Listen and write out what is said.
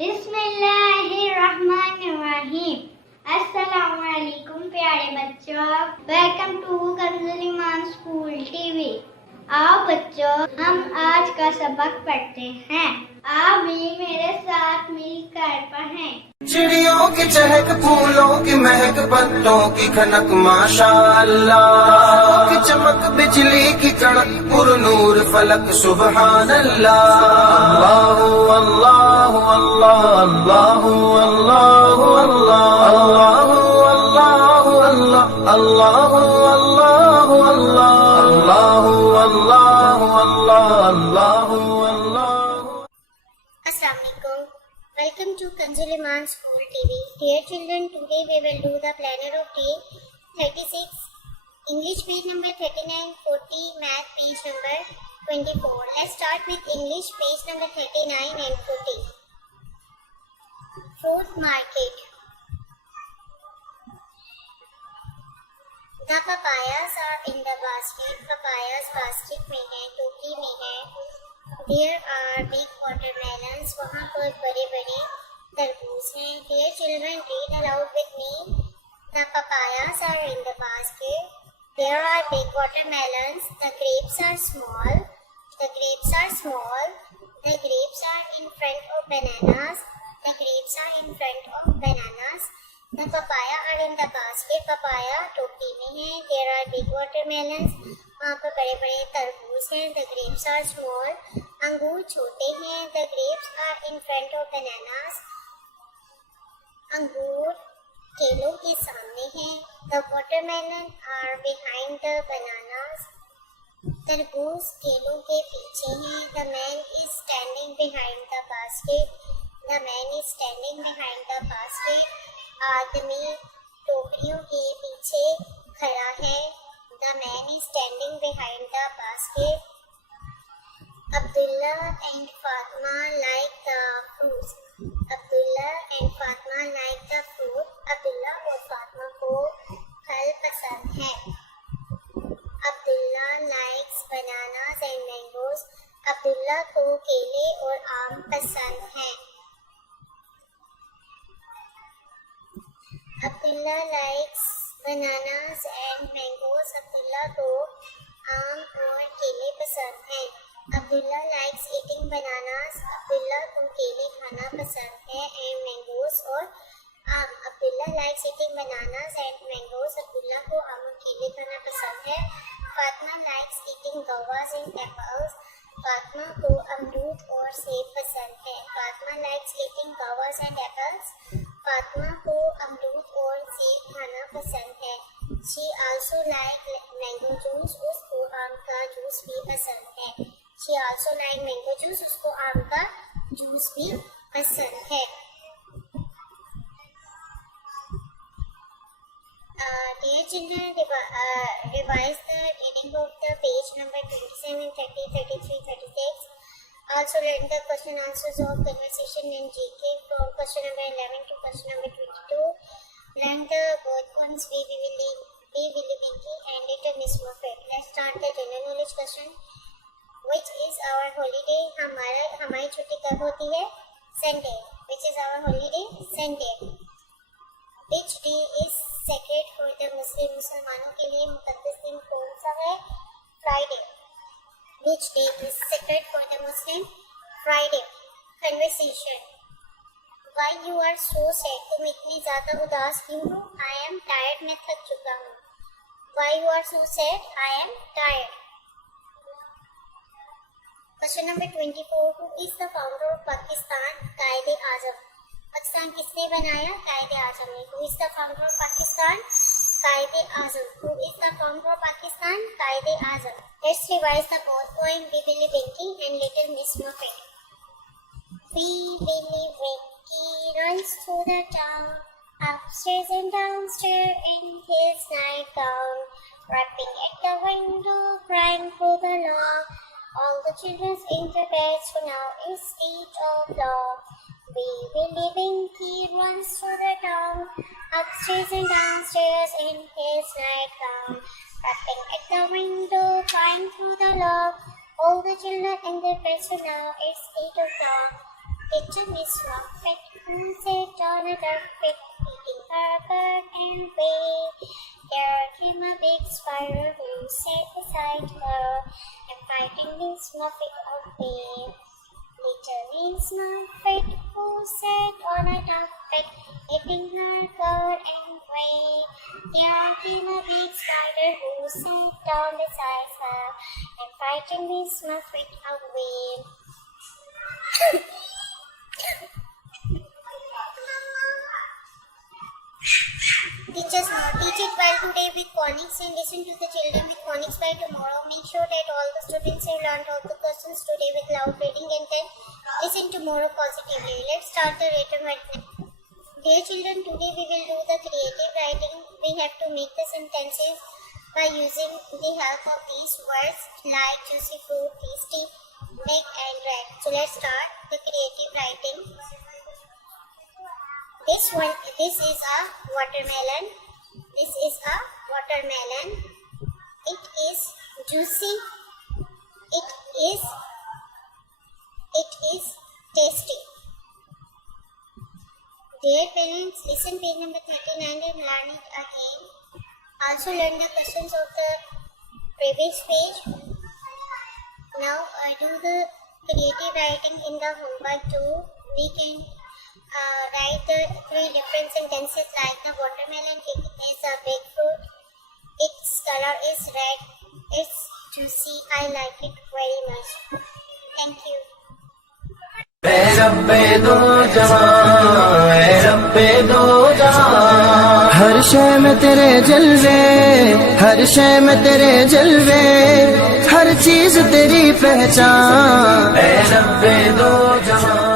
बिस्मिल्लाहिर्रहमानिर्रहीम। अस्सलामुअलैकुम प्यारे बच्चों, welcome to Kanzul Iman school TV. आओ बच्चों, हम आज का सबक पढ़ते हैं। आप भी मेरे साथ मिलकर पढ़ें। चिड़ियों की चहक, फूलों की महक, पत्तों की खनक, माशाअल्लाह की चमक, बिजली की कड़क, पुरनूर फलक, सुबहान अल्लाह। अल्लाह अल्लाह अल्लाह अल्लाह अल्लाह अल्लाह अल्लाह अल्लाह अल्लाह अल्लाह अल्लाह अल्लाह। Assalamualaikum. Welcome to Kanzul Iman School TV. Dear children, today we will do the planner of day 36, English page number 39, 40, Math page number 24. Let's start with English page number 39 and 40. Fruit market. The papayas are in the basket. Papayas basket में है, टोकरी में है. There are big watermelons. वहाँ पर बड़े-बड़े तरबूज हैं. Dear children, read aloud with me. The papayas are in the basket. There are big watermelons. The grapes are small. The grapes are small. The grapes are in front of bananas. The grapes are in front of bananas. The papaya are in the basket. Papaya टोकरी में है. There are big watermelons. वहाँ पर बड़े-बड़े तरबूज हैं. The grapes are small. अंगूर छोटे हैं. The grapes are in front of bananas. अंगूर केलों के सामने हैं. The watermelon are behind the bananas. तरबूज केलों के पीछे हैं. The man is standing behind the basket. The man is standing behind the basket. आदमी टोकरियों के पीछे खड़ा है. The man is standing behind the basket. Abdullah and Fatma like the fruits. Abdullah and Fatma like the fruit. Abdullah और फातिमा को फल पसंद है. Abdullah likes bananas and mangoes. Abdullah को केले और आम पसंद हैं. Abdullah likes bananas and mangoes. Abdullah को आम और केले पसंद हैं. Abdullah likes eating bananas. Abdullah को केले खाना पसंद है and mangoes और आम. Abdullah likes eating bananas and mangoes. Abdullah को आम और केले खाना पसंद है. Fatma likes eating guavas and apples. Fatima को अमरूद और सेब पसंद है. Fatma likes eating guavas and apples. Fatima को अमरूद और सेब खाना पसंद है. She also like mango juice. उसको आम का जूस भी पसंद है. She also like mango juice. उसको आम का जूस भी पसंद है. Dear children, revise the reading of the page number 27, 30, 33, 36. Also learn the question answers of conversation and GK from question number 11 to question number 22. Learn the word points B, Willy, Binky and little Miss Muffet. Let's start the general knowledge question. Which is our holiday? हमारी छुट्टी कब होती है? Sunday. Which is our holiday? Sunday. Which day is sacred for the Muslim? मुसलमानों के लिए मुकद्दस दिन कौन सा है? Friday. Which day is sacred for the Muslim? Friday. Conversation. Why you are so sad? तुम इतनी ज़्यादा उदास क्यों हो? I am tired. मैं थक चुका हूँ. Why you are so sad? I am tired. Question number 24. Who is the founder of Pakistan? कायदे आज़म. पाकिस्तान किसने बनाया? कायदे आज़म ने. Who is the founder of Pakistan? कायदे आज़म. Who is the founder of Pakistan? कायदे आज़म. Let's revise the both poem We Willy Winky and Little Miss Muffet. We Willy Winky runs through the town, upstairs and downstairs in his nightgown, rapping at the window, crying for the law. All the children's in their beds, for now is 8 o'clock. We Willy Winky runs through the town, upstairs and downstairs in his nightgown, rapping at the window, crying through the lock. All the children in their beds, for now it's 8 o'clock. Teacher Miss Muffet, who sat on a carpet, eating her bird and way. There came a big spider who sat beside her, and fighting Miss Muffet away. Little Miss Muffet, who sat on a carpet, eating her bird and way. There came a big spider who sat down beside her, and fighting Miss Muffet away. Teachers teach it well today with phonics and listen to the children with phonics by tomorrow. Make sure that all the students have learned all the questions today with loud reading and then listen tomorrow positively. Let's start the written word now. Dear children, today we will do the creative writing. We have to make the sentences by using the help of these words like juicy fruit, tasty, big and red. So let's start the creative writing. This is a watermelon. This is a watermelon. It is juicy. It is tasty. Dear parents, listen page number 39 and learn it again. Also learn the questions of the previous page. Now do the creative writing in the homework too. We can write the 3 different sentences like the watermelon is a big fruit. Its color is red. It's juicy. I like it very much. Thank you. ऐ रब्बे दो जहां हर शय में तेरे जलवे हर शय में तेरे जलवे हर चीज तेरी पहचान ऐ रब्बे दो जहां